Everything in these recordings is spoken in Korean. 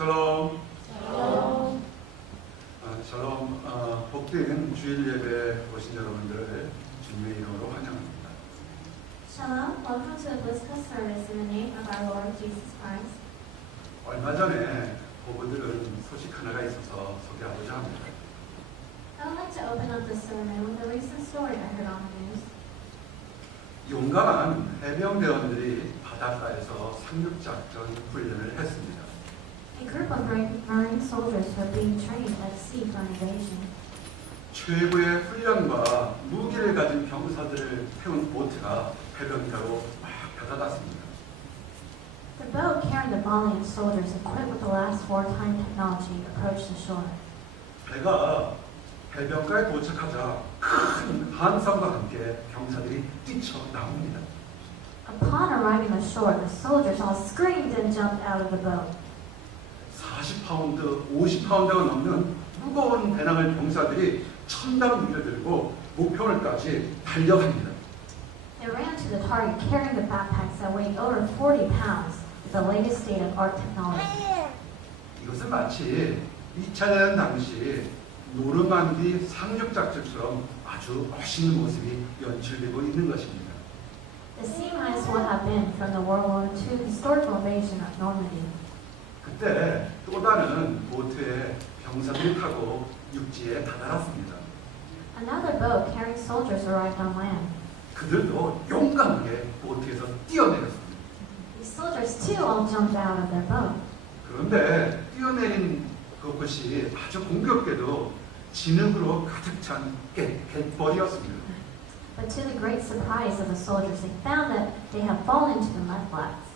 샬롬. 샬롬. 샬롬. 복된 주일 예배 오신 여러분들을 주님의 이름으로 환영합니다. Shalom. Welcome to the blissful service in the name of our Lord Jesus Christ. 얼마 전에 보고 들은 소식 하나가 있어서 소개하고자 합니다. I would like to open up the sermon with a recent story I heard on the news. 용감한 해병대원들이 바닷가에서 상륙작전 훈련을 했습니다. A group of Marine soldiers were being trained at sea for invasion. 최고의 훈련과 무기를 가진 병사들을 태운 보트가 해변가로 막 다가갔습니다. The boat carrying the valiant soldiers equipped with the last wartime technology approached the shore. 배가 해변가에 도착하자 큰 함성과 함께 병사들이 뛰쳐나옵니다. Upon arriving at shore, the soldiers all screamed and jumped out of the boat. 40파운드, 50파운드가 넘는 무거운 배낭을 병사들이 천당 위에 들고 목표물까지 달려갑니다. They ran to the target carrying the backpacks that weighed over 40 pounds with the latest state-of-art technology. 이것은 마치 2차 대전 당시 노르만디 상륙작전처럼 아주 멋있는 모습이 연출되고 있는 것입니다. The scene reminds what had been from the World War II historical invasion of Normandy. 그때 또 다른 보트에 병사들이 타고 육지에 다다랐습니다. Another boat carrying soldiers arrived on land. 그들도 용감하게 보트에서 뛰어내렸습니다. These soldiers too all jumped out of their boat. 그런데 뛰어내린 그것이 아주 공교롭게도 진흙으로 가득 찬 갯벌이었습니다. But to the great surprise of the soldiers, they found that they had fallen into the mudflats.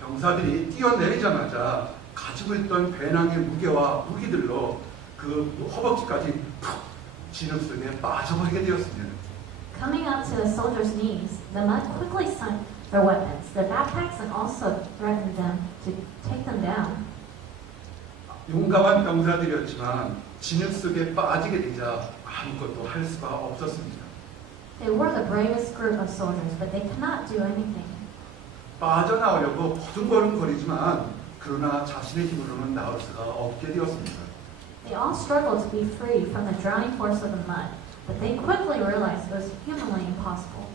병사들이 뛰어내리자마자 가지고 있던 배낭의 무게와 무기들로 그 허벅지까지 푹 진흙 속에 빠져버리게 되었습니다. Coming up to the soldiers' knees, the mud quickly sunk their weapons, their backpacks, and also threatened them to take them down. 용감한 병사들이었지만 진흙 속에 빠지게 되자 아무것도 할 수가 없었습니다. They were the bravest group of soldiers, but they could not do anything. 빠져나오려고 버둥버둥거리지만 그러나 자신의 힘으로는 나올 수가 없게 되었습니다. They all struggled to be free from the drowning force of the mud, but they quickly realized it was humanly impossible.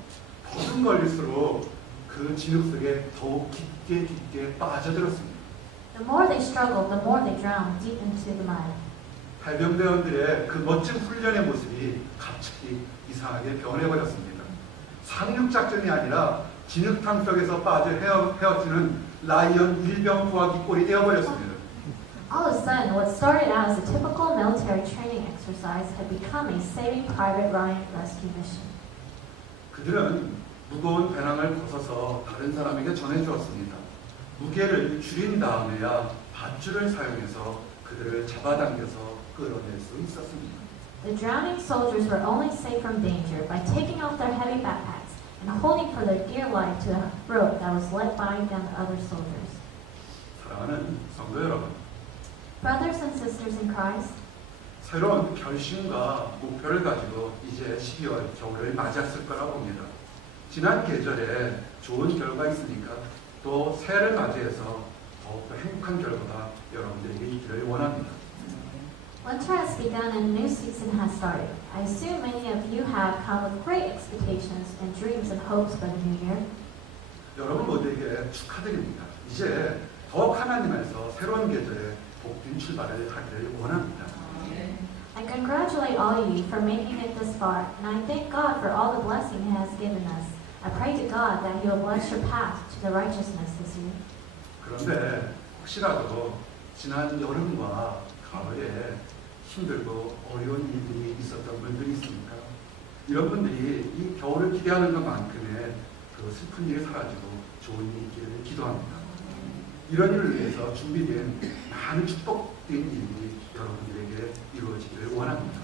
버둥거릴수록 그 진흙 속에 더욱 깊게 빠져들었습니다. The more they struggled, the more they drowned deep into the mud. 해병대원들의 그 멋진 훈련의 모습이 갑자기 이상하게 변해버렸습니다. 상륙작전이 아니라 진흙탕 속에서 빠져 헤어지는 라이언 일병 구하기 꼴이 되어버렸습니다. All of a sudden, what started out as a typical military training exercise had become a Saving Private Ryan rescue mission. 그들은 무거운 배낭을 벗어서 다른 사람에게 전해주었습니다. 무게를 줄인 다음에야 밧줄을 사용해서 그들을 잡아당겨서 끌어낼 수 있었습니다. The drowning soldiers were only saved from danger by taking off their heavy backpacks and holding for their dear life to a rope that was let by down the other soldiers. 사랑하는 성도 여러분, Brothers and sisters in Christ, 새로운 결심과 목표를 가지고 이제 12월 겨울을 맞이했을 거라고 봅니다. 지난 계절에 좋은 결과가 있으니까 또 새해를 맞이해서 더욱더 행복한 결과가 여러분들에게 있기를 원합니다. winter has begun and a new season has started. I assume many of you have come with great expectations and dreams and hopes for the new year. 여러분 모두에게 축하드립니다. 이제 더욱 하나님 안에서 새로운 계절에 복된 출발을 하기를 원합니다. I congratulate all of you for making it this far, and I thank God for all the blessing He has given us. I pray to God that He will bless your path to the righteousness this year. 그런데 혹시라도 지난 여름과 가을에 힘들고 어려운 일들이 있었던 분들이 있습니까? 이런 분들이 이 겨울을 기대하는 것만큼의 그 슬픈 일이 사라지고 좋은 일이 있기를 기도합니다. 이런 일을 위해서 준비된 많은 축복된 일이 여러분들에게 이루어지기를 원합니다.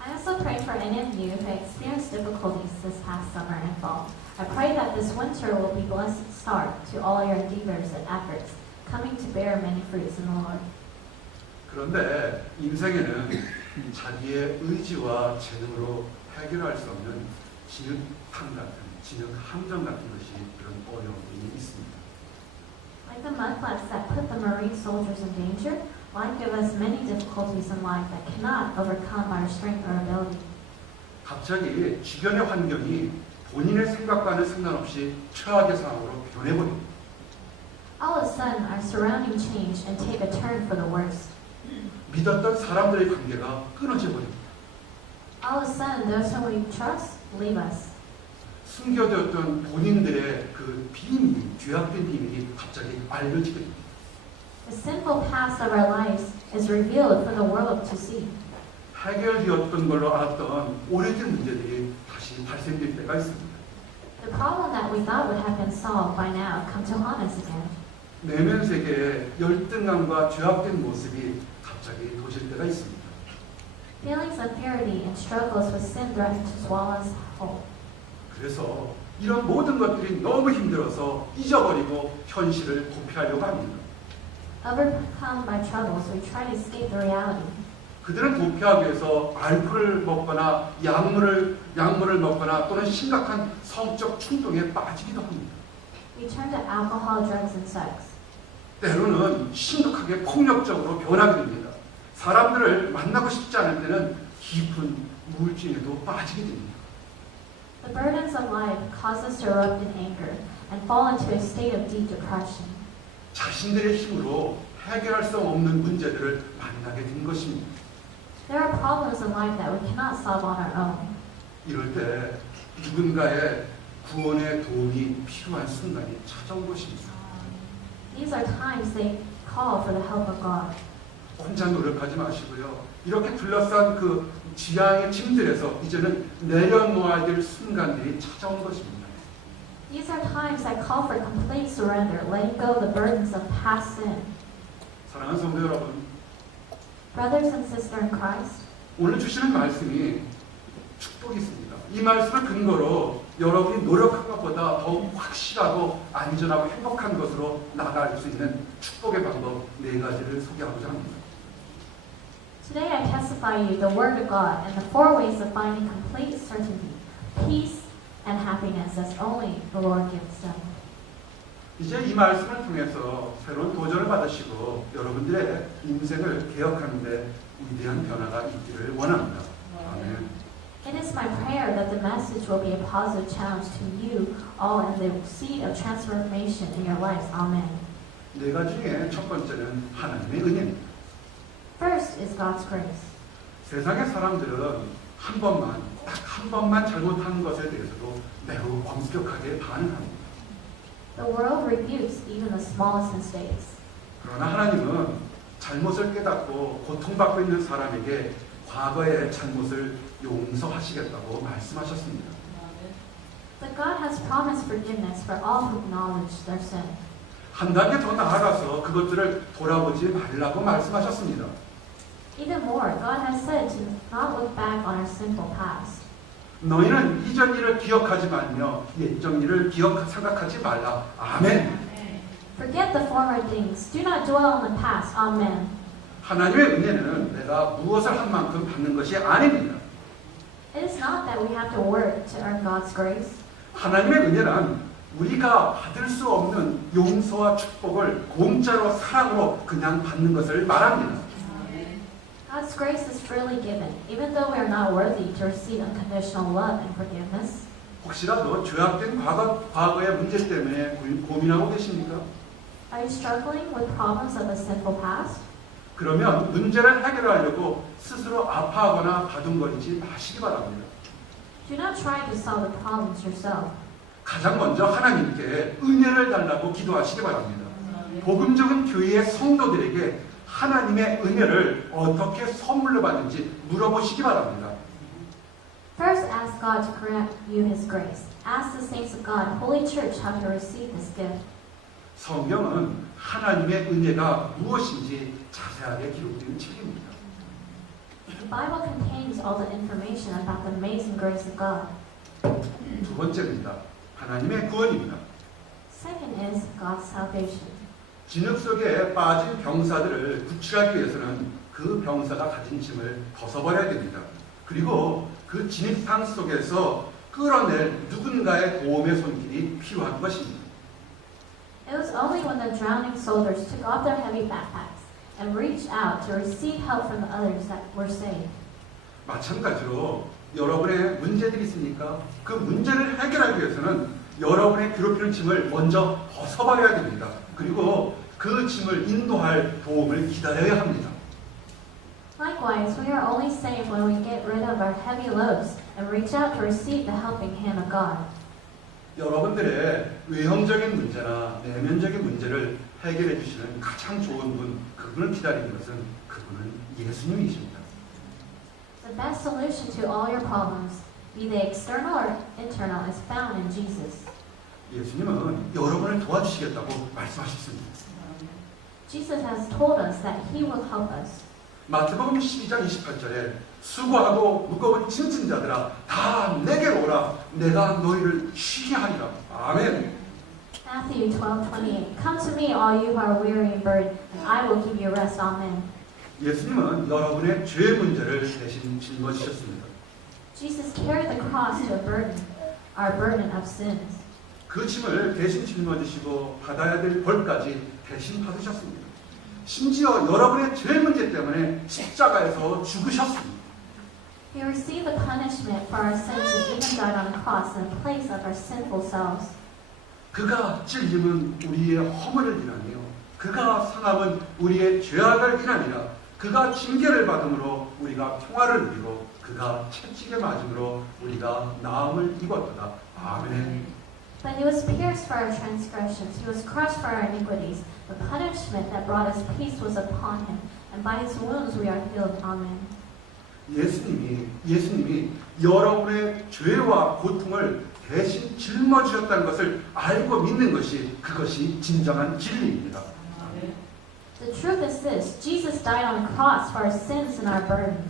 I also pray for any of you who experienced difficulties this past summer and fall. I pray that this winter will be a blessed start to all your endeavors and efforts, coming to bear many fruits in the Lord. 그런데 인생에는 자기의 의지와 재능으로 해결할 수 없는 진흙탕 같은, 진흙 함정 같은 것이 그런 어려움이 있습니다. Like the mudflats that put the Marine soldiers in danger, life gives us many difficulties in life that cannot overcome our strength or ability. 갑자기 주변의 환경이 본인의 생각과는 상관없이 최악의 상황으로 변해버립니다. All of a sudden, our surroundings change and take a turn for the worse. 믿었던 사람들의 관계가 끊어져 버립니다. All of a sudden, those whom we trust leave us. 숨겨뒀던 본인들의 그 비밀, 죄악된 비밀이 갑자기 알려지게 됩니다. The sinful past of our lives is revealed for the world to see. 해결되었던 걸로 알았던 오래된 문제들이 다시 발생될 때가 있습니다. The problem that we thought would have been solved by now come to haunt us again. 내면 세계의 열등감과 죄악된 모습이 갑자기 도질 때가 있습니다. Feelings of purity and struggles with sin threaten to swallow us whole. 그래서 이런 모든 것들이 너무 힘들어서 잊어버리고 현실을 도피하려고 합니다. Overcome by troubles, we try to escape the reality. 그들은 도피하기 위해서 알코올을 먹거나 약물을 먹거나 또는 심각한 성적 충동에 빠지기도 합니다. We turn to alcohol, drugs, and sex. 때로는 심각하게 폭력적으로 변하게 됩니다. 사람들을 만나고 싶지 않을 때는 깊은 우울증에도 빠지게 됩니다. The burdens of life cause us to erupt in anger and fall into a state of deep depression. 자신들의 힘으로 해결할 수 없는 문제들을 만나게 된 것입니다. There are problems in life that we cannot solve on our own. 이럴 때 누군가의 구원의 도움이 필요한 순간이 찾아온 것입니다. These are times they call for the help of God. 혼자 노력하지 마시고요. 이렇게 둘러싼 그 지향의 짐들에서 이제는 내려놓아야 될 순간들이 찾아온 것입니다. These are times that call for complete surrender, letting go the burdens of past sin. 사랑하는 성도 여러분, Brothers and sisters in Christ, 오늘 주시는 말씀이 축복이 있습니다. 이 말씀을 근거로 여러분이 노력한 것보다 더욱 확실하고 안전하고 행복한 것으로 나아갈 수 있는 축복의 방법 4가지를 소개하고자 합니다. today I testify you the Word of God and the 4 ways of finding complete certainty, peace, and happiness as only the Lord gives them. 이제 이 말씀을 통해서 새로운 도전을 받으시고 여러분들의 인생을 개혁하는 데 위대한 변화가 있기를 원합니다. 아멘. It is my prayer that the message will be a positive challenge to you all and the seed of transformation in your lives. Amen. 4가지 중에 첫 번째는 하나님의 은혜입니다. First is God's grace. 세상의 사람들은 딱 한 번만 잘못한 것에 대해서도 매우 엄격하게 반응합니다. The world rebukes even the smallest mistakes. 그러나 하나님은 잘못을 깨닫고 고통받고 있는 사람에게 과거의 잘못을 용서하시겠다고 말씀하셨습니다. But God has promised forgiveness for all who acknowledge their sin. 한 단계 더 나아가서 그것들을 돌아보지 말라고 말씀하셨습니다. Even more, God has said to not look back on our sinful past. 너희는 이전 일을 기억하지 말며 옛적 일을 생각하지 말라. 아멘. Forget the former things. Do not dwell on the past. Amen. 하나님의 은혜는 내가 무엇을 한 만큼 받는 것이 아닙니다. It is not that we have to work to earn God's grace. 하나님의 은혜란 우리가 받을 수 없는 용서와 축복을 공짜로 사랑으로 그냥 받는 것을 말합니다. God's grace is freely given, even though we are not worthy to receive unconditional love and forgiveness. 혹시라도 죄악된 과거의 문제 때문에 고민하고 계십니까? Are you struggling with problems of a sinful past? 그러면 문제를 해결하려고 스스로 아파하거나 다둥거리지 마시기 바랍니다. Do not try to solve the problems yourself. 가장 먼저 하나님께 은혜를 달라고 기도하시기 바랍니다. 복음적인 교회의 성도들에게 하나님의 은혜를 어떻게 선물로 받는지 물어보시기 바랍니다. First, ask God to grant you His grace. Ask the saints of God, Holy Church, how to receive this gift. 성경은 하나님의 은혜가 무엇인지 자세하게 기록된 책입니다. The Bible contains all the information about the amazing grace of God. 두 번째입니다. 하나님의 구원입니다. Second is God's salvation. 진흙 속에 빠진 병사들을 구출하기 위해서는 그 병사가 가진 짐을 벗어버려야 됩니다. 그리고 그 진흙탕 속에서 끌어낼 누군가의 도움의 손길이 필요한 것입니다. It was only when the drowning soldiers took off their heavy backpacks and reached out to receive help from the others that were saved. 마찬가지로 여러분의 문제들이 있으니까 그 문제를 해결하기 위해서는 여러분의 괴롭히는 짐을 먼저 벗어버려야 됩니다. 그리고 그 짐을 인도할 도움을 기다려야 합니다. Likewise, we are only saved when we get rid of our heavy loads and reach out to receive the helping hand of God. 여러분들의 외형적인 문제나 내면적인 문제를 해결해 주시는 가장 좋은 분, 그분을 기다리는 것은 그분은 예수님이십니다. The best solution to all your problems, be they external or internal, is found in Jesus. 예수님은 여러분을 도와주시겠다고 말씀하셨습니다. Jesus has told us that He will help us. 마태복음 12장 28절에 수고하고 무거운 짐진 자들아 다 내게로 오라 내가 너희를 쉬게 하리라. 아멘. Matthew 12:28. Come to me, all you who are weary and burdened, and I will give you rest. Amen. 예수님은 여러분의 죄 문제를 대신 짊어지셨습니다. Jesus carried the cross to our burden of sins. 그 짐을 대신 짊어지시고 받아야 될 벌까지 대신 받으셨습니다. 심지어 여러분의 죄 문제 때문에 십자가에서 죽으셨습니다. He received the punishment for our sins and even died on a cross in place of our sinful selves. 그가 찔림은 우리의 허물을 인하며 그가 상함은 우리의 죄악을 인하니라. 그가 징계를 받음으로 우리가 평화를 누리고 그가 채찍에 맞음으로 우리가 나음을 입었도다. 아멘. But he was pierced for our transgressions, he was crushed for our iniquities. The punishment that brought us peace was upon him, and by his wounds we are healed. Amen. 예수님이 여러분의 죄와 고통을 대신 짊어지셨다는 것을 알고 믿는 것이 그것이 진정한 진리입니다. The truth is this: Jesus died on the cross for our sins and our burdens.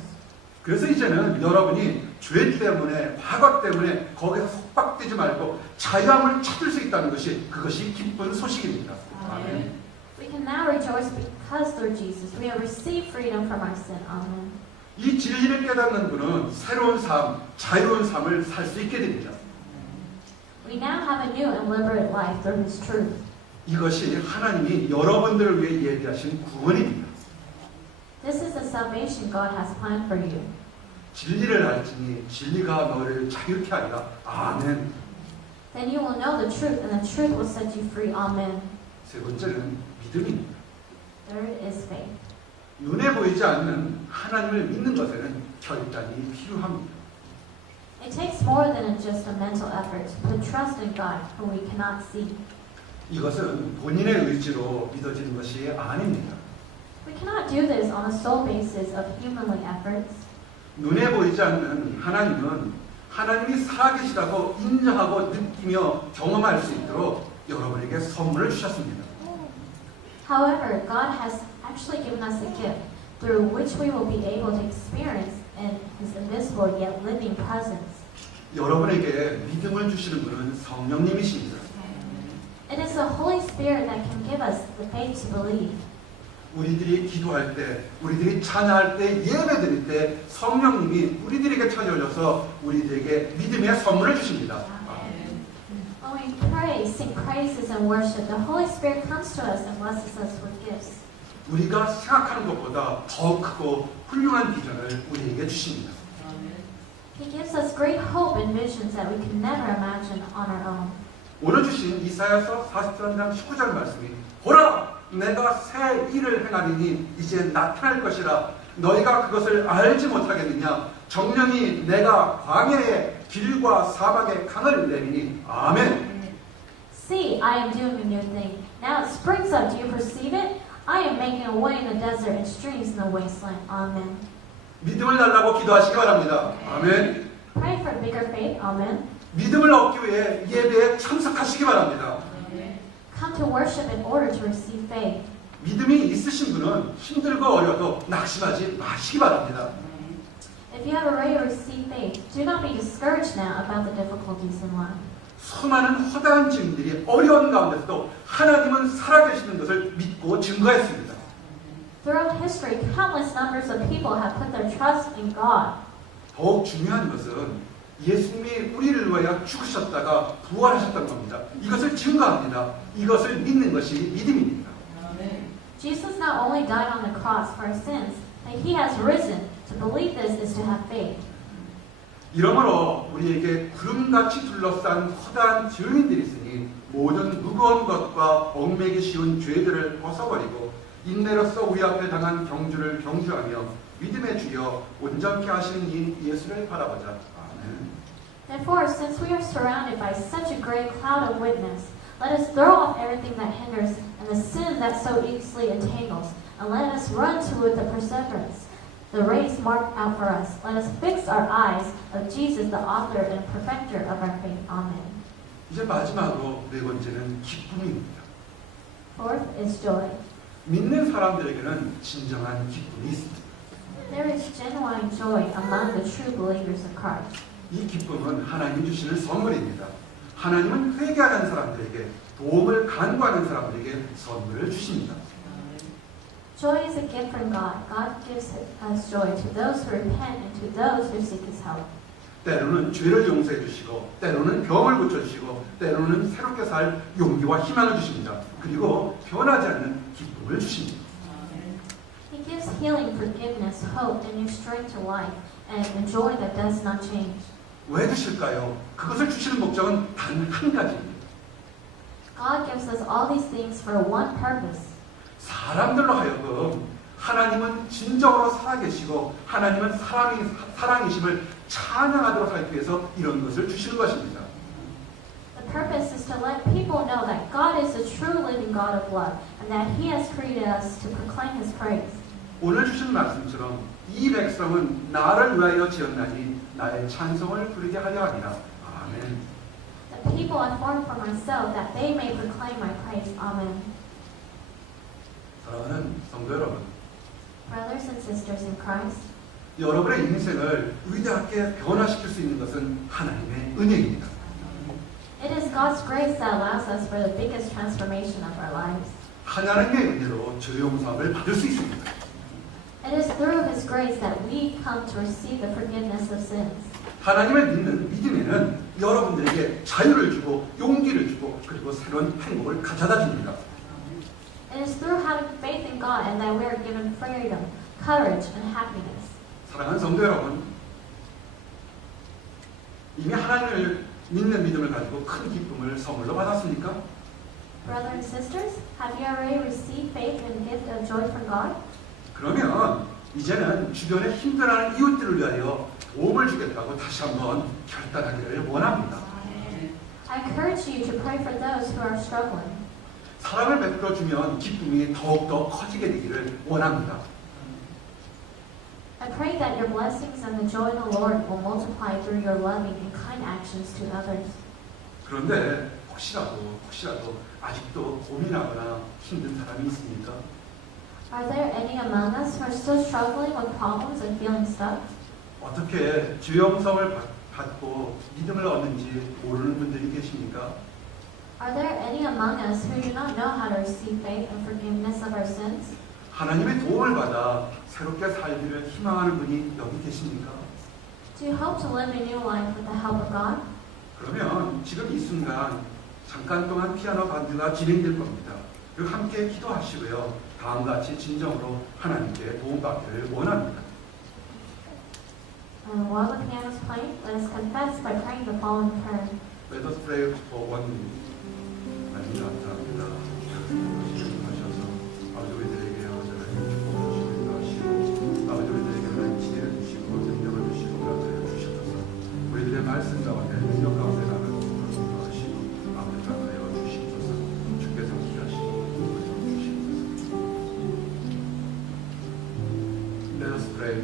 그래서 이제는 여러분이 죄 때문에, 과거 때문에 거기서 속박되지 말고 자유함을 찾을 수 있다는 것이 그것이 기쁜 소식입니다. 아멘. We can now rejoice because through Jesus we have received freedom from our sin. Amen. 이 진리를 깨닫는 분은 새로운 삶, 자유로운 삶을 살 수 있게 됩니다. We now have a new and liberated life through His truth. 이것이 하나님이 여러분들을 위해 예비하신 구원입니다. This is the salvation God has planned for you. 진리를 알지니 진리가 너를 자유케 하리라. 아멘. Then you will know the truth, and the truth will set you free. Amen. 세 번째는 믿음입니다. Third is faith. 눈에 보이지 않는 하나님을 믿는 것에는 결단이 필요합니다. It takes more than just a mental effort to put trust in God whom we cannot see. 이것은 본인의 의지로 믿어지는 것이 아닙니다. We cannot do this on a sole basis of humanly efforts. 눈에 보이지 않는 하나님은 하나님이 살아계시다고 인정하고 느끼며 경험할 수 있도록 여러분에게 선물을 주셨습니다. However, God has actually given us a gift through which we will be able to experience in His invisible yet living presence. 여러분에게 믿음을 주시는 분은 성령님이십니다. It is the Holy Spirit that can give us the faith to believe. 우리들이 기도할 때, 우리들이 찬양할 때, 예배드릴 때 성령님이 우리들에게 찾아오셔서 우리들에게 믿음의 선물을 주십니다. When we pray, sing praises and worship, the Holy Spirit comes to us and blesses us with gifts. 우리가 생각하는 것보다 더 크고 훌륭한 비전을 우리에게 주십니다. He gives us great hope and visions that we can never imagine on our own. 오늘 주신 이사야서 43장 19절 말씀이 보라! 내가 새 일을 행하리니 이제 나타날 것이라 너희가 그것을 알지 못하겠느냐 정령이 내가 광야의 길과 사막의 강을 내리니 아멘. See, I am doing a new thing. Now it springs up. Do you perceive it? I am making a way in the desert and streams in the wasteland. Amen. 믿음을 달라고 기도하시기 바랍니다. 아멘. Pray for bigger faith. Amen. 믿음을 얻기 위해 예배에 참석하시기 바랍니다. Come to worship in order to receive faith. 믿음이 있으신 분은 힘들고 어려도 낙심하지 마시기 바랍니다. If you have already received faith, do not be discouraged now about the difficulties in life. 수많은 허다한 증인들이 어려운 가운데서도 하나님은 살아계시는 것을 믿고 증거했습니다. Throughout history, countless numbers of people have put their trust in God. 더욱 중요한 것은 예수님이 우리를 위하여 죽으셨다가 부활하셨던 겁니다. 이것을 증거합니다. 이것을 믿는 것이 믿음입니다. Jesus not only died on the cross for our sins, but he has risen. To believe this is to have faith. 이러므로 우리에게 구름같이 둘러싼 허다한 죄인들이 있으니 모든 무거운 것과 얽매기 쉬운 죄들을 벗어버리고 인내로서 우리 앞에 당한 경주를 경주하며 믿음의 주여 온전케 하시는 이 예수를 바라보자. 아멘. Therefore, since we are surrounded by such a great cloud of witness, let us throw off everything that hinders and the sin that so easily entangles, and let us run to with the perseverance the race marked out for us. Let us fix our eyes of Jesus, the author and perfecter of our faith. Amen. 이제 마지막으로 네 번째는 기쁨입니다. Fourth is joy. 믿는 사람들에게는 진정한 기쁨이 있습니다. There is genuine joy among the true believers of Christ. 이 기쁨은 하나님 주시는 선물입니다. 하나님은 회개하는 사람들에게 도움을 간구하는 사람들에게 선물을 주십니다. Joy is a gift from God. God gives us joy to those who repent and to those who seek His help. 때로는 죄를 용서해 주시고 때로는 병을 고쳐주시고 때로는 새롭게 살 용기와 희망을 주십니다. 그리고 변하지 않는 기쁨을 주십니다. He gives healing, forgiveness, hope, and new strength to life, and a joy that does not change. 왜 주실까요? 그것을 주시는 목적은 단 한 가지입니다. God gives us all these things for one purpose. 사람들로 하여금 하나님은 진정으로 살아계시고 하나님은 사랑이심을 찬양하도록 하기 위해서 이런 것을 주시는 것입니다. The purpose is to let people know that God is the true living God of love and that He has created us to proclaim His praise. 오늘 주신 말씀처럼 이 백성은 나를 위하여 지었나니 나의 찬송을 부르게 하려 하리라. 아멘. The people I formed for myself that they may proclaim my praise. Amen. 사랑하는 성도 여러분, Brothers and sisters in Christ, 여러분의 인생을 위대하게 변화시킬 수 있는 것은 하나님의 은혜입니다. it is God's grace that allows us for the biggest transformation of our lives. 하나님의 은혜로 죄 용서함을 받을 수 있습니다. It is through His grace that we come to receive the forgiveness of sins. 하나님을 믿는 믿음에는 여러분들에게 자유를 주고 용기를 주고 그리고 새로운 행복을 가져다 줍니다. It is through having faith in God and that we are given freedom, courage, and happiness. 사랑하는 성도 여러분, 이미 하나님을 믿는 믿음을 가지고 큰 기쁨을 선물로 받았습니까? Brothers and sisters, have you already received faith and the gift of joy from God? 그러면 이제는 주변에 힘들어하는 이웃들을 위하여 도움을 주겠다고 다시 한번 결단하기를 원합니다. I encourage you to pray for those who are struggling. 사랑을 베풀어 주면 기쁨이 더욱더 커지게 되기를 원합니다. I pray that your blessings and the joy of the Lord will multiply through your loving and kind actions to others. 그런데 혹시라도 아직도 고민하거나 힘든 사람이 있습니까? Are there any among us who are still struggling with problems and feeling stuck? 어떻게 주영성을 받고 믿음을 얻는지 모르는 분들이 계십니까? Are there any among us who do not know how to receive faith and forgiveness of our sins? 하나님의 도움을 받아 새롭게 살기를 희망하는 분이 여기 계십니까? Do you hope to live a new life with the help of God? 그러면 지금 이 순간 잠깐 동안 피아노 반주가 진행될 겁니다. 그리고 함께 기도하시고요. 다음과 같이 진정으로 하나님께 도움받기를 원합니다. While the piano is playing, let us confess by praying the following prayer. Let us pray for 1 minute. 하나님 감사합니다. 하셔서 아버지 우리들에게 언제나 축복을 주시고 하시고 아버지 우리들에게 하나님 지혜를 주시고 능력을 주시고 감사해 주셔서 우리들의 말씀 가운데 능력 가운데 나가고 하시고 아버지 감사하여 주시옵소서. 주께서 기하시고 주시옵소서. Let us pray.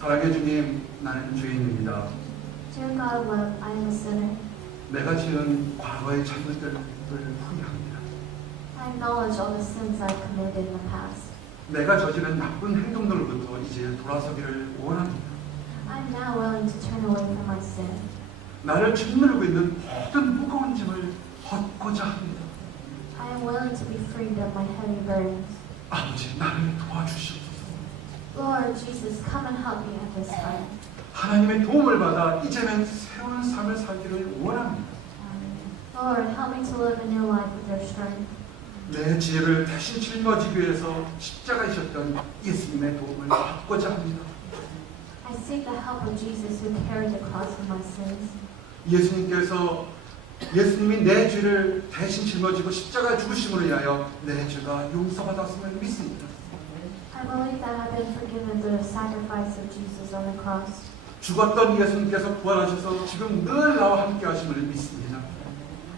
사랑의 주님, 나는 죄인입니다. Dear God of love, I am a sinner. 내가 지은 과거의 잘못들을 후회합니다. I acknowledge all the sins I committed in the past. 내가 저지른 나쁜 행동들로부터 이제 돌아서기를 원합니다. I am now willing to turn away from my sin. 나를 짓누르고 있는 모든 무거운 짐을 벗고자 합니다. I am willing to be freed of my heavy burdens. 아버지, 나를 도와주시옵소서. Lord Jesus, come and help me at this time. 하나님의 도움을 받아 이제는 새로운 삶을 살기를 원합니다. Lord, help me to live a new life with your strength. 내 죄를 대신 짊어지기 위해서 십자가이셨던 예수님의 도움을 받고자 합니다. I seek the help of Jesus who carried the cross of my sins. 예수님이 내 죄를 대신 짊어지고 십자가에 죽으심으로 인하여 내 죄가 용서받았음을 믿습니다. I believe that I've been forgiven through the sacrifice of Jesus on the cross. 죽었던 예수님께서 부활하셔서 지금 늘 나와 함께 하심을 믿습니다.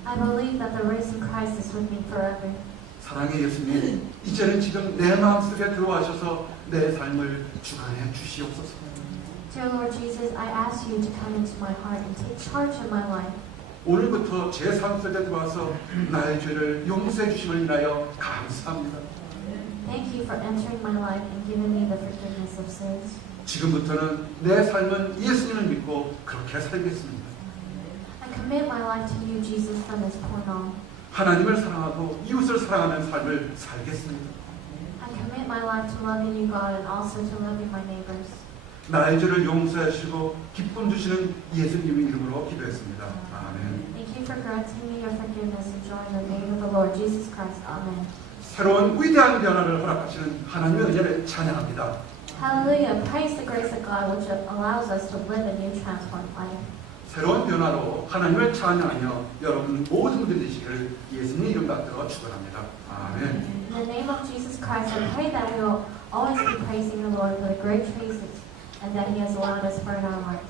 I believe that the risen Christ is with me forever. 사랑의 예수님, 이제는 지금 내 마음속에 들어와셔서 내 삶을 주관해 주시옵소서. Dear Lord Jesus, I ask you to come into my heart and take charge of my life. 오늘부터 제 삶 속에 들어와서 나의 죄를 용서해 주심을 인하여 감사합니다. Thank you for entering my life and giving me the forgiveness of sins. 지금부터는 내 삶은 예수님을 믿고 그렇게 살겠습니다. I commit my life to you, Jesus, from this point on. 하나님을 사랑하고 이웃을 사랑하는 삶을 살겠습니다. I commit my life to loving you, God, and also to loving my neighbors. 나의 죄를 용서해 주시고 기쁨 주시는 예수님의 이름으로 기도했습니다. 아멘. Thank you for granting me your forgiveness and joy in the name of the Lord Jesus Christ. Amen. 새로운 위대한 변화를 허락하시는 하나님의 은혜를 찬양합니다. Hallelujah. Praise the grace of God which allows us to live a new transformed life. 새로운 변화로 하나님을 찬양하며 여러분 모든 분들 되시기를 예수님 이름 받들어 축원합니다. 아멘. In the name of Jesus Christ, I pray that we will always be praising the Lord for the great praises and that He has allowed us for in our life.